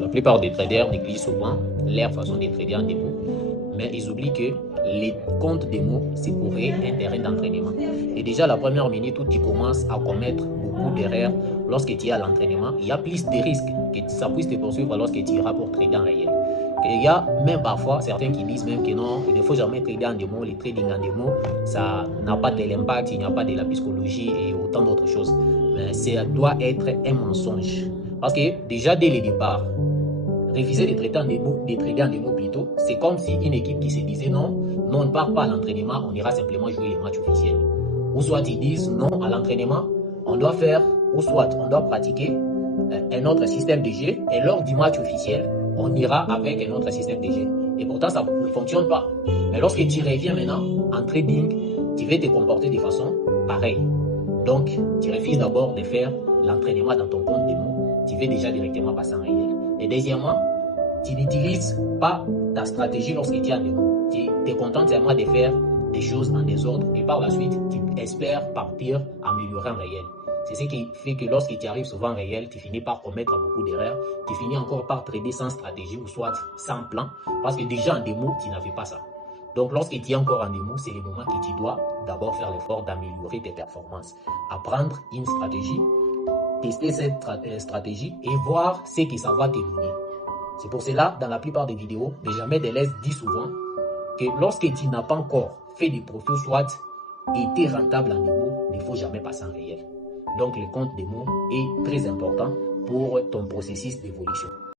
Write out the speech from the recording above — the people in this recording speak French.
La plupart des traders négligent souvent leur façon de trader en démo, mais ils oublient que les comptes démo, c'est pour eux un terrain d'entraînement. Et déjà, la première minute où tu commences à commettre beaucoup d'erreurs lorsque tu es à l'entraînement, il y a plus de risques que ça puisse te poursuivre lorsque tu iras pour trader en réel. Et il y a même parfois certains qui disent même que non, il ne faut jamais trader en démo, le trading en démo, ça n'a pas de l'impact, il n'y a pas de la psychologie et autant d'autres choses. Mais ça doit être un mensonge. Parce que déjà dès le départ, refuser de trader en démo plutôt, c'est comme si une équipe qui se disait non, non, on ne part pas à l'entraînement, on ira simplement jouer les matchs officiels. Ou soit ils disent non, à l'entraînement, on doit faire, ou soit on doit pratiquer un autre système de jeu, et lors du match officiel, on ira avec un autre système de jeu. Et pourtant, ça ne fonctionne pas. Mais lorsque tu reviens maintenant en trading, tu vas te comporter de façon pareille. Donc, tu refuses d'abord de faire l'entraînement dans ton compte démo. Tu veux déjà directement passer en réel. Et deuxièmement, tu n'utilises pas ta stratégie lorsque tu es en démo. Tu te contentes seulement de faire des choses en désordre et par la suite, tu espères partir améliorer en réel. C'est ce qui fait que lorsque tu arrives souvent en réel, tu finis par commettre beaucoup d'erreurs. Tu finis encore par trader sans stratégie ou soit sans plan parce que déjà en démo, tu n'avais pas ça. Donc, lorsque tu es encore en démo, c'est le moment que tu dois d'abord faire l'effort d'améliorer tes performances. Apprendre une stratégie, tester cette stratégie et voir ce que ça va te donner. C'est pour cela, dans la plupart des vidéos, Benjamin Deleuze dit souvent que lorsque tu n'as pas encore fait des profils soit été rentable en démo, il ne faut jamais passer en réel. Donc, le compte démo est très important pour ton processus d'évolution.